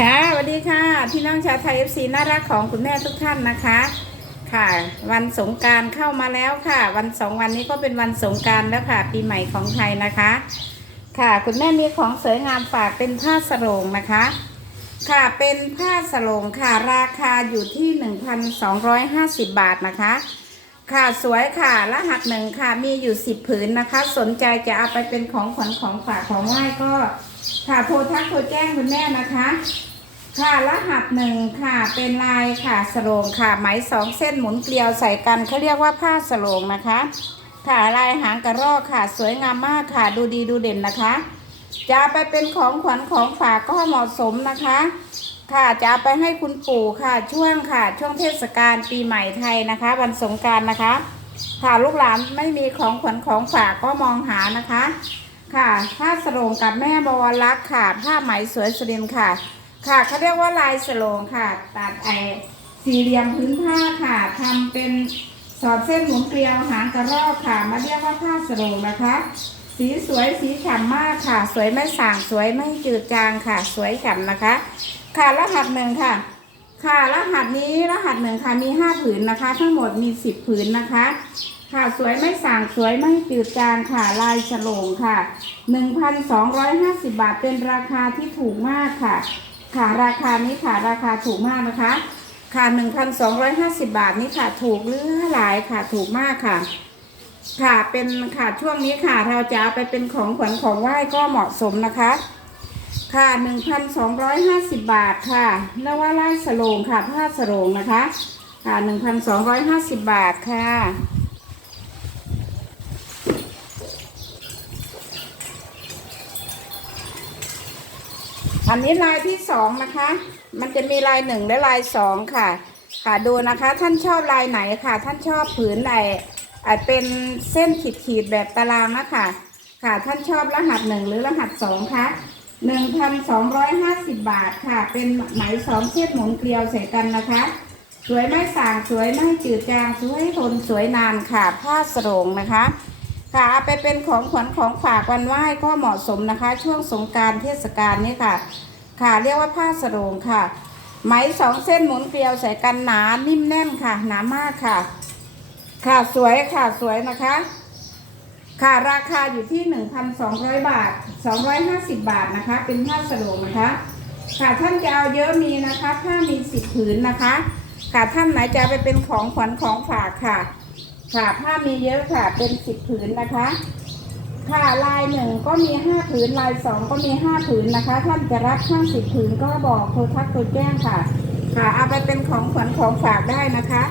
ค่ะสวัสดีค่ะ พี่น้องชาวไทยเอฟซีน่ารักของคุณแม่ทุกท่านนะคะ ค่ะ วันสงการเข้ามาแล้วค่ะ วันสองวันนี้ก็เป็นวันสงการแล้วค่ะ ปีใหม่ของไทยนะคะ ค่ะ คุณแม่มีของสวยงามฝากเป็นผ้าสรงนะคะ ค่ะเป็นผ้าสรงค่ะ ราคาอยู่ที่ 1,250 บาทนะคะ ค่ะสวยค่ะรหัสหนึ่งค่ะมีอยู่ 10 ผืนนะคะ สนใจจะเอาไปเป็นของขวัญของฝากของไหว้ก็ ค่ะโทรทักโทรแจ้งคุณแม่นะคะ ค่ะรหัสหนึ่งค่ะเป็นลายค่ะสโลงค่ะไหมสองเส้นหมุนเกลียวใส่กันเขาเรียกว่าผ้าสโลงนะคะ ค่ะลายหางกระรอกค่ะ สวยงามมากค่ะดูดีดูเด่นนะคะ จะไปเป็นของขวัญของฝากก็เหมาะสมนะคะ ค่ะจะไปให้คุณปู่ค่ะช่วงค่ะ ช่วงเทศกาลปีใหม่ไทยนะคะวันสงการนะคะ ค่ะลูกหลานไม่มีของขวัญของฝากก็มองหานะคะ ค่ะผ้าสโลงกับแม่บวรรักษ์ค่ะ ผ้าไหมสวยสุรินทร์ค่ะ ค่ะเขาเรียกว่าลายสโลงค่ะ ตัดไอสี่เหลี่ยมพื้นผ้าค่ะทำเป็นสอดเส้นหมุนเกลียวหางกระรอกค่ะ มาเรียกว่าผ้าสโลงนะคะ สีสวยสีฉ่ำมากค่ะ สวยไม่สางสวยไม่จืดจางค่ะ สวยฉ่ำนะคะ ค่ะรหัสหนึ่งค่ะ ค่ะรหัสนี้รหัสหนึ่งค่ะมีห้าผืนนะคะ ทั้งหมดมีสิบผืนนะคะ ค่ะสวยไม่ส่างสวยไม่จืดจางค่ะลายฉลงค่ะ 1,250 บาทเป็นราคาที่ถูกมากค่ะ ค่ะราคานี้ค่ะราคาถูกมากนะคะ ค่ะ 1,250 บาทนี้ค่ะ ถูกเหลือหลายค่ะถูกมากค่ะ ค่ะเป็นค่ะช่วงนี้ค่ะเราจะเอาไปเป็นของขวัญของไหว้ก็เหมาะสมนะคะค่ะ 1,250 บาทค่ะเรียกว่าลายสโลงค่ะ ผ้าสโลงนะคะ ค่ะ 1,250 บาทค่ะ อันนี้ลายที่สองนะคะ มันจะมีลายหนึ่งและลายสองค่ะ ค่ะดูนะคะ ท่านชอบลายไหนค่ะ ท่านชอบผืนไหนอาจเป็นเส้นขีดๆแบบตารางนะคะค่ะ ท่านชอบรหัสหนึ่งหรือรหัสสองคะหนึ่งพันสองร้อยห้าสิบบาทค่ะ เป็นไหมสองเชือกหมุนเกลียวใส่กันนะคะ สวยไม่สางสวยไม่จืดจางสวยทนสวยนานค่ะ ผ้าสรงนะคะค่ะเอาไปเป็นของขวัญของฝากวันไหว้ก็เหมาะสมนะคะ ช่วงสงกรารเทศกาลนี้ค่ะ ค่ะ เรียกว่าผ้าสโรงค่ะ ไหมสองเส้นหมุนเกลียวใส่กันหนานิ่มแน่นค่ะ หนามากค่ะ ค่ะสวยค่ะสวยนะคะ ค่ะราคาอยู่ที่ 1,200 บาท 250 บาทนะคะ เป็นผ้าสโรงนะคะ ค่ะท่านจะเอาเยอะมีนะคะผ้ามีสิบผืนนะคะ ค่ะท่านไหนจะไปเป็นของขวัญของฝากค่ะ ค่ะผ้ามีเยอะค่ะเป็นสิบผืนนะคะ ค่ะลายหนึ่งก็มีห้าผืนลายสองก็มีห้าผืนนะคะ ท่านจะรับห้างสิบผืนก็บอกโทรทักโทรแจ้งค่ะ ค่ะเอาไปเป็นของขวัญของฝากได้นะคะ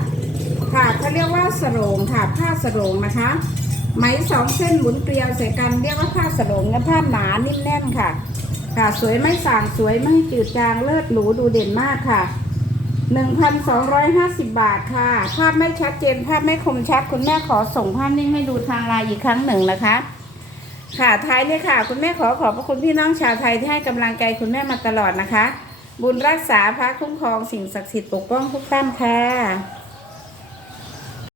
ค่ะเขาเรียกว่าสโรงค่ะ ผ้าสโรงนะคะ ไหมสองเส้นหมุนเกลียวใส่กันเรียกว่าผ้าสโรงและผ้าหนานิ่มแน่นค่ะ ค่ะสวยไม่สางสวยไม่จืดจางเลิศหรูดูเด่นมากค่ะ1,250 บาทค่ะ ภาพไม่ชัดเจน ภาพไม่คมชัด คุณแม่ขอส่งภาพนิ่งให้ดูทางไลน์อีกครั้งหนึ่งนะคะ ค่ะท้ายนี้ค่ะ คุณแม่ขอขอบพระคุณพี่น้องชาวไทยที่ให้กำลังใจคุณแม่มาตลอดนะคะ บุญรักษาพระคุ้มครองสิ่งศักดิ์สิทธิ์ปกป้องทุกท่านค่ะ